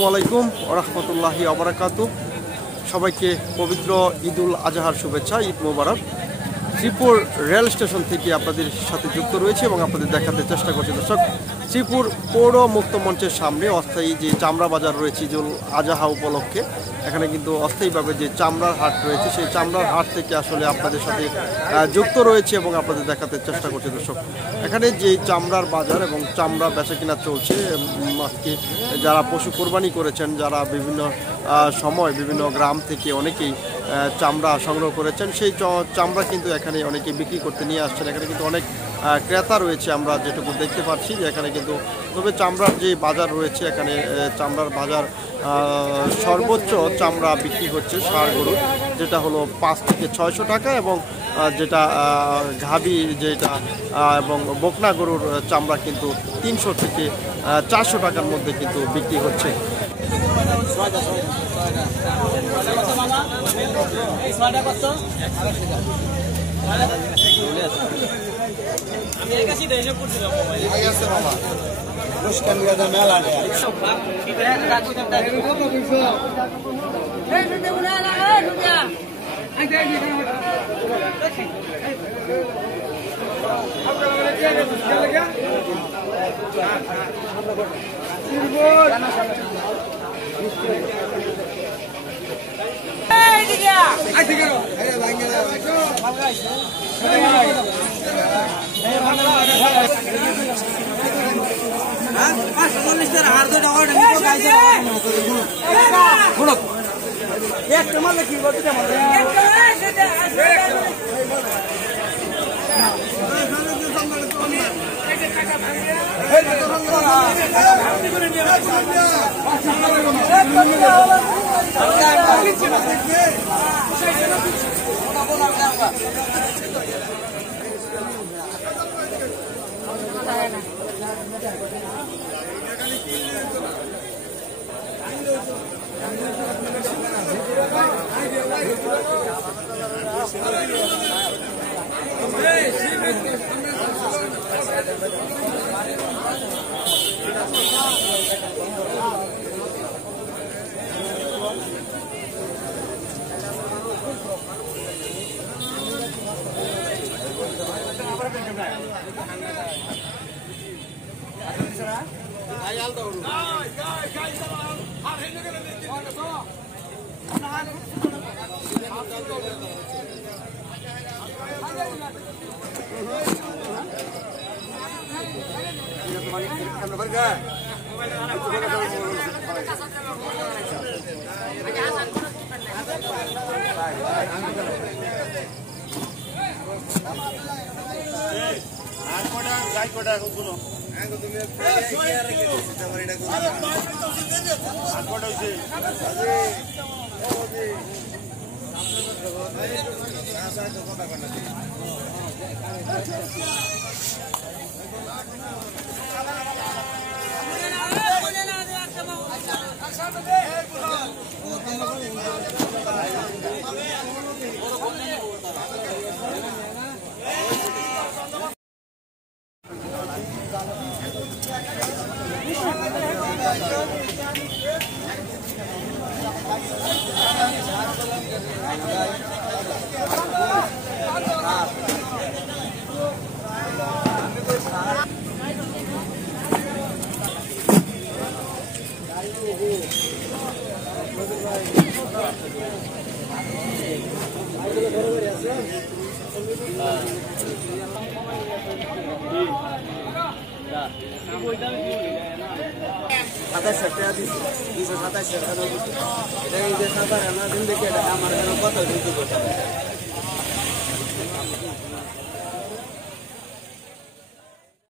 আসসালামাইকুম ওরহমতুল্লাহি ওবারাকাতু। সবাইকে পবিত্র ঈদুল আজহার শুভেচ্ছা, ঈদ মোবারক। শ্রীপুর রেল স্টেশন থেকে আপনাদের সাথে যুক্ত রয়েছে এবং আপনাদের দেখাতে চেষ্টা করছি। দর্শক, শ্রীপুর পৌর মুক্ত মঞ্চের সামনে অস্থায়ী যে চামড়া বাজার রয়েছে ঈদুল আজহা উপলক্ষে, এখানে কিন্তু অস্থায়ীভাবে যে চামড়ার হাট রয়েছে সেই চামড়ার হাট থেকে আসলে আপনাদের সাথে যুক্ত রয়েছে এবং আপনাদের দেখাতে চেষ্টা করছি। দর্শক, এখানে যে চামড়ার বাজার এবং চামড়া বেচা কিনা চলছে, আজকে যারা পশু কোরবানি করেছেন, যারা বিভিন্ন সময় বিভিন্ন গ্রাম থেকে অনেকেই চামড়া সংগ্রহ করেছেন, সেই চামড়া কিন্তু এখানে অনেকে বিক্রি করতে নিয়ে আসছেন। এখানে কিন্তু অনেক ক্রেতা রয়েছে, আমরা যেটুকু দেখতে পাচ্ছি যে এখানে কিন্তু তবে চামড়ার যে বাজার রয়েছে, এখানে চামড়ার বাজার সর্বোচ্চ চামড়া বিক্রি হচ্ছে ষাঁড় গরুর, যেটা হলো 5 থেকে 600 টাকা, এবং যেটা গাভী যেটা এবং বকনা গরুর চামড়া কিন্তু 300 থেকে 400 টাকার মধ্যে কিন্তু বিক্রি হচ্ছে। $27 টাকা 227 টাকা। এটা এই যে 7 দিন দেখে এটা আমার কত